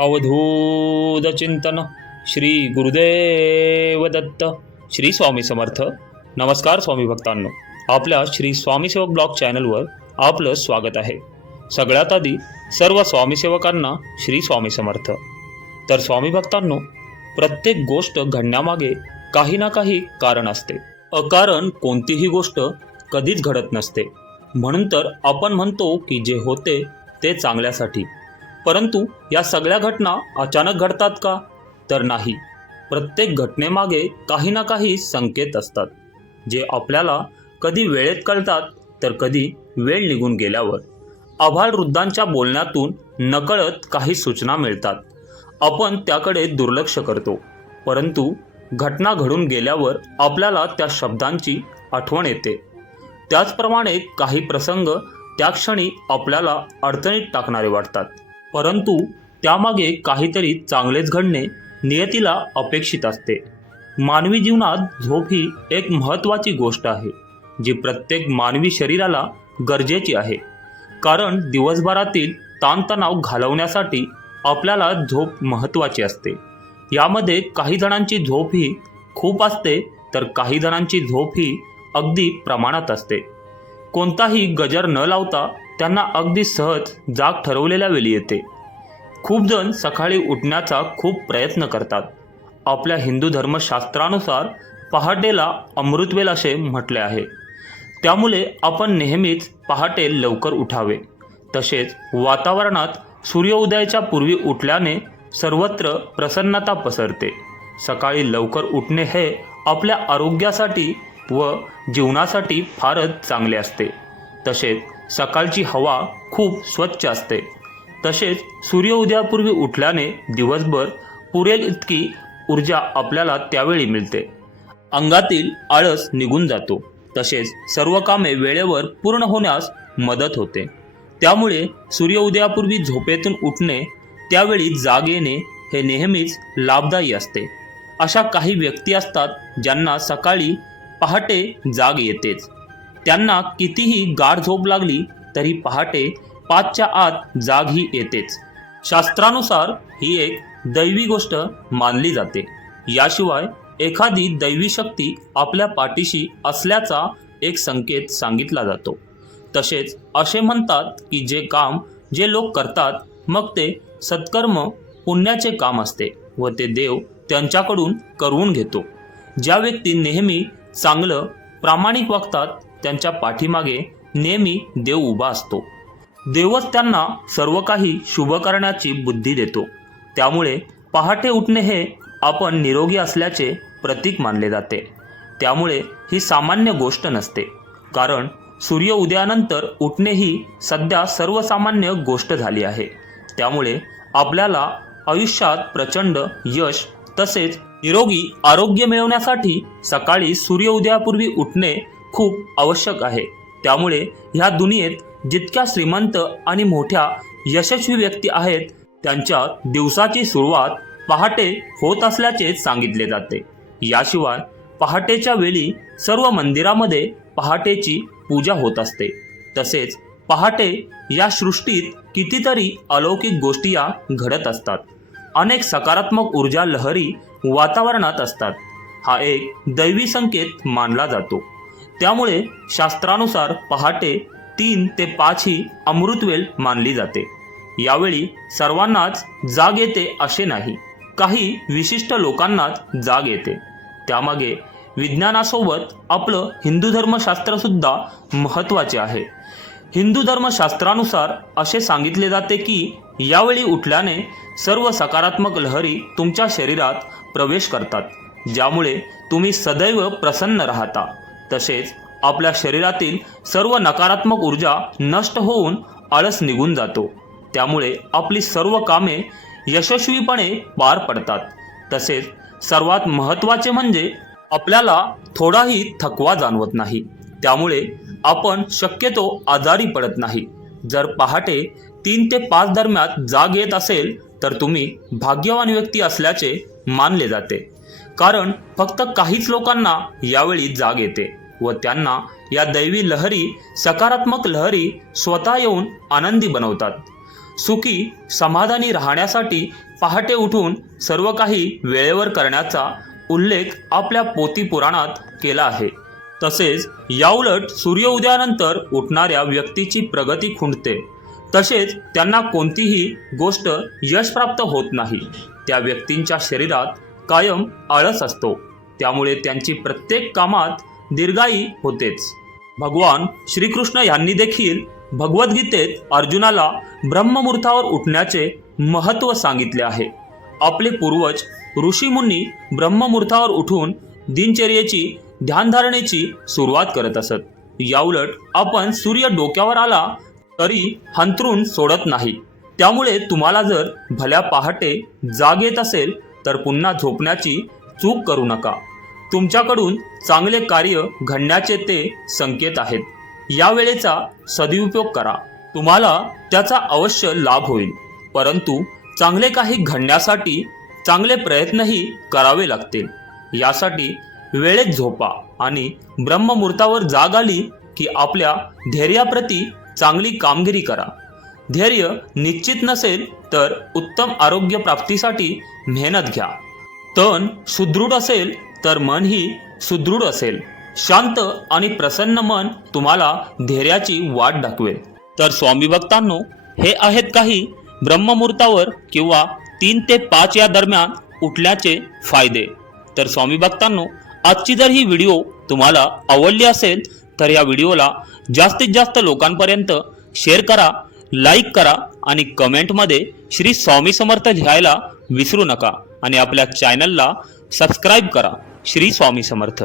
अवधूत चिंतन श्री गुरुदेव दत्त श्री स्वामी समर्थ. नमस्कार स्वामी भक्तांनो. आपल्या श्री स्वामीसेवक ब्लॉग चॅनलवर आपलं स्वागत आहे. सगळ्यात आधी सर्व स्वामीसेवकांना श्री स्वामी समर्थ. तर स्वामी भक्तांनो प्रत्येक गोष्ट घडण्यामागे काही ना काही कारण असते. अकारण कोणतीही गोष्ट कधीच घडत नसते. म्हणून तर आपण म्हणतो की जे होते ते चांगल्यासाठी. परंतु या सगळ्या घटना अचानक घडतात का? तर नाही. प्रत्येक घटनेमागे काही ना काही संकेत असतात जे आपल्याला कधी वेळेत कळतात तर कधी वेळ निघून गेल्यावर. आभाळ वृद्धांच्या बोलण्यातून नकळत काही सूचना मिळतात. आपण त्याकडे दुर्लक्ष करतो परंतु घटना घडून गेल्यावर आपल्याला त्या शब्दांची आठवण येते. त्याचप्रमाणे काही प्रसंग त्या क्षणी आपल्याला अडचणीत टाकणारे वाटतात. परंतु त्यामागे काहीतरी चांगलेच घडणे नियतीला अपेक्षित असते. मानवी जीवनात झोप ही एक महत्त्वाची गोष्ट आहे जी प्रत्येक मानवी शरीराला गरजेची आहे. कारण दिवसभरातील ताणतणाव घालवण्यासाठी आपल्याला झोप महत्त्वाची असते. यामध्ये काही जणांची झोप ही खूप असते तर काही जणांची झोप ही अगदी प्रमाणात असते. कोणताही गजर न लावता त्यांना अगदी सहज जाग ठरवलेल्या वेळी येते. खूप जण सकाळी उठण्याचा खूप प्रयत्न करतात. आपल्या हिंदू धर्मशास्त्रानुसार पहाटेला अमृतवेल असे म्हटले आहे. त्यामुळे आपण नेहमीच पहाटे लवकर उठावे. तसेच वातावरणात सूर्योदयाच्या पूर्वी उठल्याने सर्वत्र प्रसन्नता पसरते. सकाळी लवकर उठणे हे आपल्या आरोग्यासाठी व जीवनासाठी फारच चांगले असते. तसेच सकाळची हवा खूप स्वच्छ असते. तसेच सूर्य उदयापूर्वी उठल्याने दिवसभर पुरेल इतकी ऊर्जा आपल्याला त्यावेळी मिळते. अंगातील आळस निघून जातो. तसेच सर्व कामे वेळेवर पूर्ण होण्यास मदत होते. त्यामुळे सूर्य उदयापूर्वी झोपेतून उठणे त्यावेळी जाग येणे हे नेहमीच लाभदायी असते. अशा काही व्यक्ती असतात ज्यांना सकाळी पहाटे जाग येतेच. त्यांना कितीही गाढ झोप लागली तरी पहाटे पाचच्या आत जाग ही येतेच. शास्त्रानुसार ही एक दैवी गोष्ट मानली जाते. याशिवाय एखादी दैवी शक्ती आपल्या पाठीशी असल्याचा एक संकेत सांगितला जातो. तसेच असे म्हणतात की जे काम जे लोक करतात मग ते सत्कर्म पुण्याचे काम असते व ते देव त्यांच्याकडून करवून घेतो. ज्या व्यक्ती नेहमी चांगलं प्रामाणिक वागतात त्यांच्या पाठीमागे नेहमी देव उभा असतो. देवच त्यांना सर्व काही शुभ करण्याची बुद्धी देतो. त्यामुळे पहाटे उठणे हे आपण निरोगी असल्याचे प्रतीक मानले जाते. त्यामुळे ही सामान्य गोष्ट नसते. कारण सूर्य उदयानंतर उठणे ही सध्या सर्वसामान्य गोष्ट झाली आहे. त्यामुळे आपल्याला आयुष्यात प्रचंड यश तसेच निरोगी आरोग्य मिळवण्यासाठी सकाळी सूर्य उदयापूर्वी उठणे खूप आवश्यक आहे. त्यामुळे ह्या दुनियेत जितक्या श्रीमंत आणि मोठ्या यशस्वी व्यक्ती आहेत त्यांच्या दिवसाची सुरुवात पहाटे होत असल्याचे सांगितले जाते. याशिवाय पहाटेच्या वेळी सर्व मंदिरामध्ये पहाटेची पूजा होत असते. तसेच पहाटे या सृष्टीत कितीतरी अलौकिक गोष्टी या घडत असतात. अनेक सकारात्मक ऊर्जा लहरी वातावरणात असतात. हा एक दैवी संकेत मानला जातो. त्यामुळे शास्त्रानुसार पहाटे तीन ते पाच ही अमृतवेल मानली जाते. यावेळी सर्वांनाच जाग येते असे नाही. काही विशिष्ट लोकांनाच जाग येते. त्यामागे विज्ञानासोबत आपलं हिंदू धर्मशास्त्रसुद्धा महत्त्वाचे आहे. हिंदू धर्मशास्त्रानुसार असे सांगितले जाते की यावेळी उठल्याने सर्व सकारात्मक लहरी तुमच्या शरीरात प्रवेश करतात ज्यामुळे तुम्ही सदैव प्रसन्न राहता. तसेच आपल्या शरीरातील सर्व नकारात्मक ऊर्जा नष्ट होऊन आळस निघून जातो. त्यामुळे आपली सर्व कामे यशस्वीपणे पार पडतात. तसेच सर्वात महत्त्वाचे म्हणजे आपल्याला थोडाही थकवा जाणवत नाही. त्यामुळे आपण शक्यतो आजारी पडत नाही. जर पहाटे तीन ते पाच दरम्यान जाग येत असेल तर तुम्ही भाग्यवान व्यक्ती असल्याचे मानले जाते. कारण फक्त काहीच लोकांना यावेळी जाग येते व त्यांना या दैवी लहरी सकारात्मक लहरी स्वतः येऊन आनंदी बनवतात. सुखी समाधानी राहण्यासाठी पहाटे उठून सर्व काही वेळेवर करण्याचा उल्लेख आपल्या पोती पुराणात केला आहे. तसेच याउलट सूर्य उदयानंतर उठणाऱ्या व्यक्तीची प्रगती खुंटते. तसेच त्यांना कोणतीही गोष्ट यश प्राप्त होत नाही. त्या व्यक्तींच्या शरीरात कायम आळस असतो. त्यामुळे त्यांची प्रत्येक कामात दीर्घाई होतेच. भगवान श्रीकृष्ण यांनी देखील भगवद्गीतेत अर्जुनाला ब्रह्ममुहूर्तावर उठण्याचे महत्त्व सांगितले आहे. आपले पूर्वज ऋषीमुनी ब्रह्ममुहूर्तावर उठून दिनचर्येची ध्यानधारणेची सुरुवात करत असत. याउलट आपण सूर्य डोक्यावर आला तरी हंतरून सोडत नाही. त्यामुळे तुम्हाला जर भल्या पहाटे जाग येत असेल तर पुन्हा झोपण्याची चूक करू नका. तुमच्याकडून चांगले कार्य घडण्याचे ते संकेत आहेत. या वेळेचा सदुपयोग करा. तुम्हाला त्याचा अवश्य लाभ होईल. परंतु चांगले काही घडण्यासाठी चांगले प्रयत्नही करावे लागतील. यासाठी वेळेत झोपा आणि ब्रह्ममुहूर्तावर जाग आली की आपल्या धैर्याप्रती चांगली कामगिरी करा. धैर्य निश्चित नसेल तर उत्तम आरोग्य प्राप्तीसाठी मेहनत घ्या. तन सुदृढ असेल तर मनही सुदृढ असेल. शांत आणि प्रसन्न मन तुम्हाला धैर्याची वाट दाखवेल. तर स्वामी भक्तांनो हे आहेत काही ब्रह्ममुहूर्तावर किंवा तीन ते पाच या दरम्यान उठल्याचे फायदे. तर स्वामी भक्तांनो आजची जर ही व्हिडिओ तुम्हाला आवडली असेल तर या व्हिडिओला जास्तीत जास्त लोकांपर्यंत शेअर करा लाईक करा आणि कमेंटमध्ये श्री स्वामी समर्थ लिहायला विसरू नका आणि आपल्या चॅनलला सबस्क्राईब करा. श्री स्वामी समर्थ.